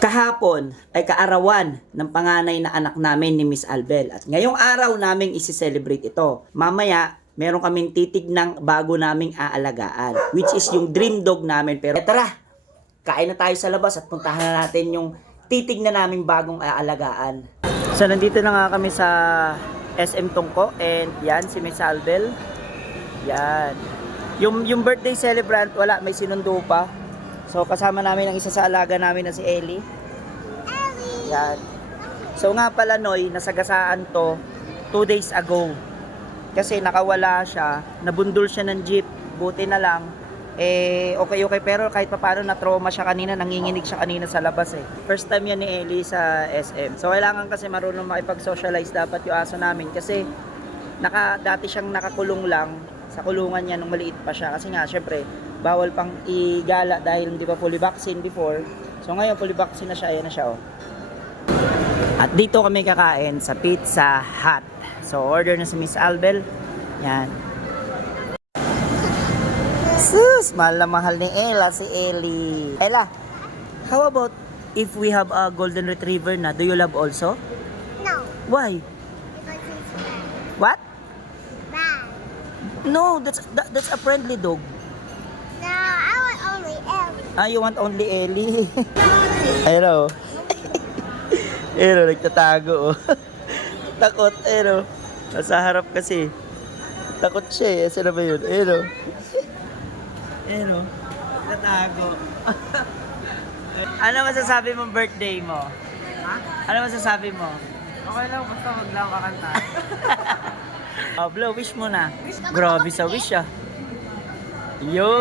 Kahapon ay kaarawan ng panganay na anak namin ni Miss Albel at ngayong araw naming isi-celebrate ito. Mamaya, meron kaming titignang bago naming aalagaan, which is yung dream dog namin. Pero tara, kain na tayo sa labas at puntahan na natin yung titignan naming bagong aalagaan. So nandito na nga kami sa SM Tungko and yan si Miss Albel. Yan. Yung birthday celebrant, wala, may sinundo pa. So kasama namin ang isa sa alaga namin na si Ellie. Yan. So nga pala Noy, nasagasaan to 2 days ago. Kasi nakawala siya, nabundol siya ng jeep. Buti na lang, okay pero kahit papaano na-trauma siya kanina, nanginginig siya kanina sa labas eh. First time yan ni Ellie sa SM. So kailangan kasi marunong makipag-socialize dapat yung aso namin kasi dati siyang nakakulong lang sa kulungan niya nung maliit pa siya kasi nga syempre bawal pang igala dahil hindi pa fully vaccine before. So ngayon fully vaccine na siya, ayan na siya oh. At dito kami kakain sa Pizza Hut. So order na si Miss Albel. Yan. Sus, mahal na mahal ni Ella si Ellie. Ella, how about if we have a golden retriever na? Do you love also? No, Why? because it's bad. What? Bad. No, that's a friendly dog. No, I want only Ellie. Ah, you want only Ellie? Ayun o. Ayun o, nagtatago o. Takot, ayun o. Nasa harap kasi. Takot siya eh. Saan na ba yun? Ayun o. Ayun o. Nagtatago. Ano masasabi mong birthday mo? Ha? Ano masasabi mo? Okay lang, basta wag lang kakanta. Oh, blow, wish mo na. Grabe sa wish ah. Yo!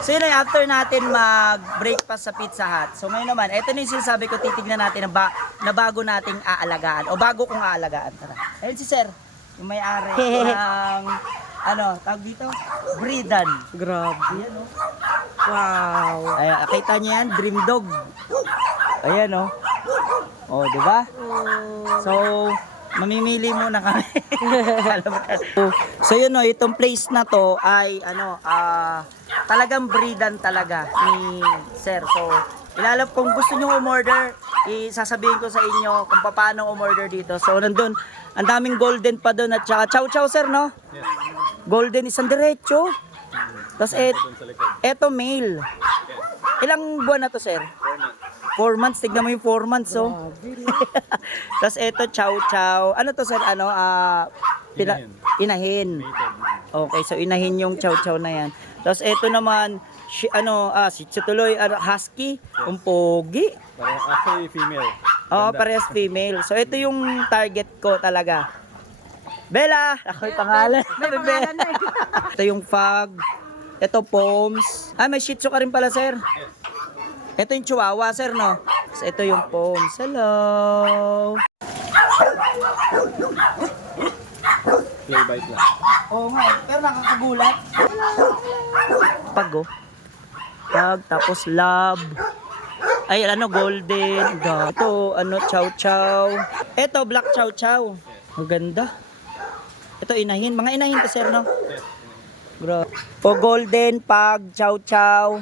So yun ay after natin mag-breakfast sa Pizza Hut. So ngayon naman, eto na yung sinasabi ko, titignan natin na bago nating aalagaan. O bago kong aalagaan. Tara. Ayun si Sir, yung may-ari ng, tawag dito? Breedan. Grabe. Ayan o. Wow. Ay, kita niyo yan, Dream Dog. Ayan o. O, diba? So, mamimili muna kami. So yun o, itong place na to ay talagang breedan talaga ni Sir. So kung gusto nyo umorder, isasabihin ko sa inyo kung paano umorder dito. So nandun, ang daming golden pa doon at saka chow chow Sir no? Yes. Golden isang diretso. Tapos eto male. Ilang buwan na to Sir? 4 months, tignan mo yung 4 months, so. Tapos ito, chow chow. Ano to, Sir? Inahin. Okay, so inahin yung chow chow na yan. Tapos ito naman, si tuloy, husky, pogi. Actually, female. Oo, parehas female. So ito yung target ko talaga. Bella! Ako yung pangalan. Pangalan na eh. Ito yung fog. Ito, Poms. May shih tzu ka rin pala, Sir. Ito yung chihuahua, Sir, no? So, ito yung Poms. Hello! Play bite lang. Oo nga, pero nakakagulat. Pag, tapos love. Ay, golden. Ito, chow chow. Ito, black chow chow. Ang ganda. Ito, inahin. Mga inahin to, Sir, no? Grabe. O, golden, pag, chow chow.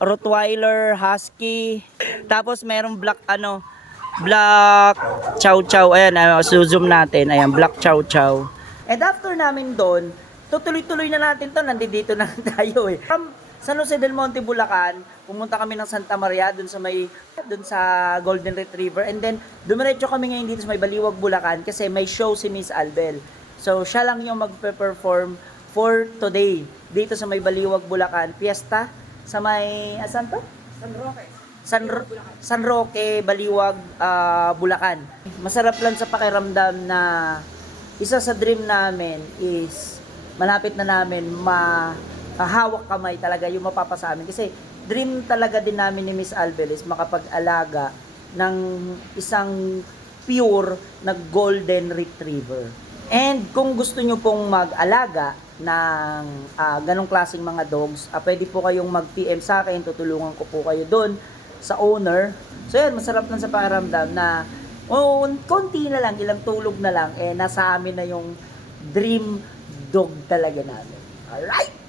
Rottweiler, husky. Tapos merong black black chow chow. Ayan, zoom natin. Ayan, black chow chow. And after namin doon, tutuloy-tuloy na natin to. Nandito na tayo eh. From San Jose del Monte, Bulacan, pumunta kami ng Santa Maria doon sa Golden Retriever. And then dumiretso kami ngayon dito sa may Baliwag, Bulacan kasi may show si Miss Albel. So siya lang yung magpe-perform for today dito sa may Baliwag, Bulacan. Fiesta sa may, asan to? San Roque, Baliwag, Bulacan. Masarap lang sa pakiramdam na isa sa dream namin is malapit na namin hawak kamay talaga yung mapapasa amin. Kasi dream talaga din namin ni Miss Albel is makapag-alaga ng isang pure na golden retriever. And kung gusto nyo pong mag-alaga ng ganong klaseng mga dogs, pwede po kayong mag-PM sa akin, tutulungan ko po kayo doon sa owner. So yan, masarap lang sa pakiramdam na konti na lang, ilang tulog na lang, nasa amin na yung dream dog talaga namin. Alright!